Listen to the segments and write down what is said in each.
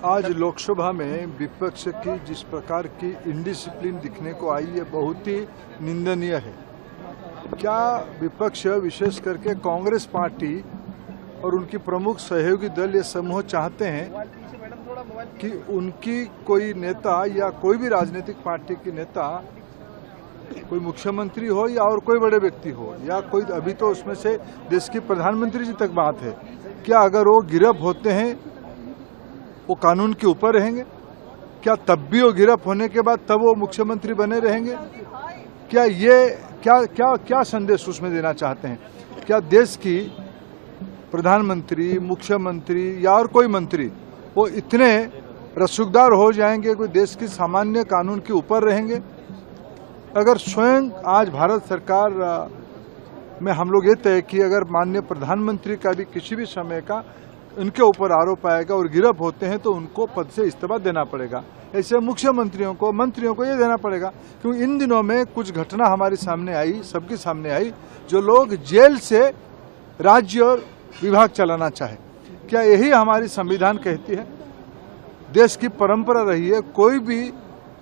आज लोकसभा में विपक्ष की जिस प्रकार की इंडिसिप्लिन दिखने को आई है बहुत ही निंदनीय है। क्या विपक्ष विशेष करके कांग्रेस पार्टी और उनकी प्रमुख सहयोगी दल ये समूह चाहते हैं कि उनकी कोई नेता या कोई भी राजनीतिक पार्टी की नेता कोई मुख्यमंत्री हो या और कोई बड़े व्यक्ति हो या कोई, अभी तो उसमें से देश की प्रधानमंत्री जी तक बात है, क्या अगर वो गिरफ्त होते हैं वो कानून के ऊपर रहेंगे? क्या तब भी वो गिरफ्त होने के बाद तब वो मुख्यमंत्री बने रहेंगे? क्या ये क्या क्या क्या संदेश उसमें देना चाहते हैं? क्या देश की प्रधानमंत्री, मुख्यमंत्री या और कोई मंत्री वो इतने रसूखदार हो जाएंगे, कोई देश की सामान्य कानून के ऊपर रहेंगे? अगर स्वयं आज भारत सरकार में हम लोग ये तय कि अगर माननीय प्रधानमंत्री का भी किसी भी समय का उनके ऊपर आरोप आएगा और गिरफ्त होते हैं तो उनको पद से इस्तीफा देना पड़ेगा। ऐसे मुख्यमंत्रियों को, मंत्रियों को ये देना पड़ेगा, क्योंकि इन दिनों में कुछ घटना हमारे सामने आई, सबके सामने आई, जो लोग जेल से राज्य और विभाग चलाना चाहे। क्या यही हमारी संविधान कहती है? देश की परंपरा रही है, कोई भी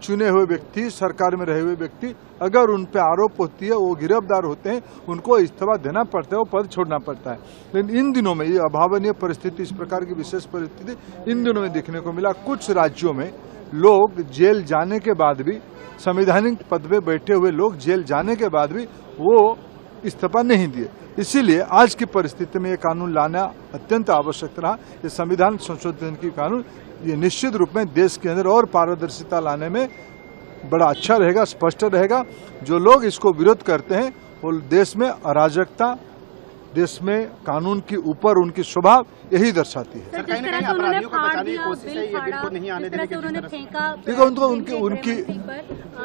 चुने हुए व्यक्ति, सरकार में रहे हुए व्यक्ति, अगर उन पे आरोप होती है, वो गिरफ्तार होते हैं, उनको इस्तीफा देना पड़ता है, वो पद छोड़ना पड़ता है। लेकिन इन दिनों में ये अभावनीय परिस्थिति, इस प्रकार की विशेष परिस्थिति इन दिनों में देखने को मिला। कुछ राज्यों में लोग जेल जाने के बाद भी, संवैधानिक पद पे बैठे हुए लोग जेल जाने के बाद भी वो इस्तीफा नहीं दिए। इसीलिए आज की परिस्थिति में ये कानून लाना अत्यंत आवश्यक रहा। ये संविधान संशोधन की कानून ये निश्चित रूप में देश के अंदर और पारदर्शिता लाने में बड़ा अच्छा रहेगा, स्पष्ट रहेगा। जो लोग इसको विरोध करते हैं वो देश में अराजकता, देश में कानून के ऊपर उनकी स्वभाव यही दर्शाती है। अपराधियों को बचाने की कोशिश है, ये बिल को नहीं आने देने की देखो उनकी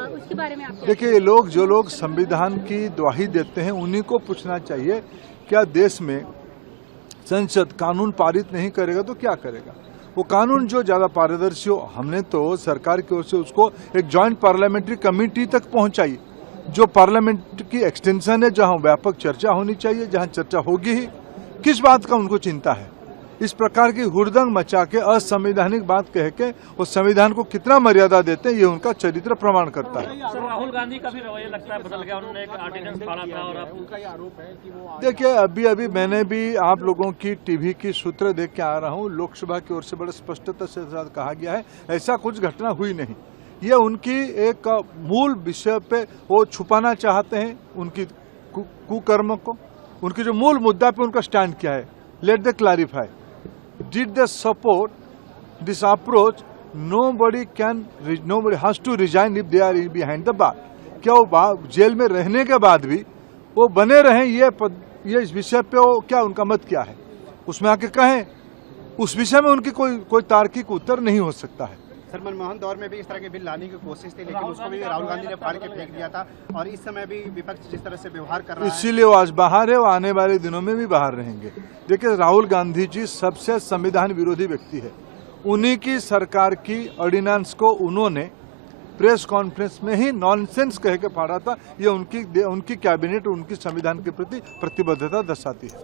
उसके बारे में देखिए, ये लोग जो लोग संविधान की दुहाई देते हैं उन्हीं को पूछना चाहिए, क्या देश में संसद कानून पारित नहीं करेगा तो क्या करेगा? वो कानून जो ज्यादा पारदर्शी हो, हमने तो सरकार की ओर से उसको एक जॉइंट पार्लियामेंट्री कमेटी तक पहुंचाई, जो पार्लियामेंट की एक्सटेंशन है, जहां व्यापक चर्चा होनी चाहिए, जहां चर्चा होगी ही। किस बात का उनको चिंता है? इस प्रकार की हुड़दंग मचा के असंवैधानिक बात कह के वो संविधान को कितना मर्यादा देते हैं, ये उनका चरित्र प्रमाण करता है। सर, राहुल गांधी का भी रवैया लगता है बदल गया, उन्होंने एक ऑर्डिनेंस फाड़ा था और उनका ये आरोप है कि वो देखिए, अभी मैंने भी आप लोगों की टीवी की सूत्र देख के आ रहा हूँ, लोकसभा की ओर से बड़े स्पष्टता से कहा गया है ऐसा कुछ घटना हुई नहीं। ये उनकी एक मूल विषय पे वो छुपाना चाहते हैं, उनकी कुकर्म को, उनकी जो मूल मुद्दा पे उनका स्टैंड क्या है। Let they clarify, did they support this approach? nobody has to resign if they are behind the bar। क्या वो जेल में रहने के बाद भी वो बने रहें, ये इस विषय पे वो क्या उनका मत क्या है, उसमें आके कहें। उस विषय में उनकी कोई तार्किक उत्तर नहीं हो सकता है। सर, मनमोहन दौर में भी इस तरह के बिल लाने की कोशिश थी, लेकिन उसको भी राहुल गांधी ने फाड़ के फेंक दिया था, और इस समय भी विपक्ष जिस तरह से व्यवहार कर रहा है, इसीलिए वो आज बाहर है, वो आने वाले दिनों में भी बाहर रहेंगे। देखिए, राहुल गांधी जी सबसे संविधान विरोधी व्यक्ति है। उन्हीं की सरकार की ऑर्डिनेंस को उन्होंने प्रेस कॉन्फ्रेंस में ही नॉनसेंस कह के फाड़ा था। ये उनकी कैबिनेट, उनकी संविधान के प्रति प्रतिबद्धता दर्शाती है।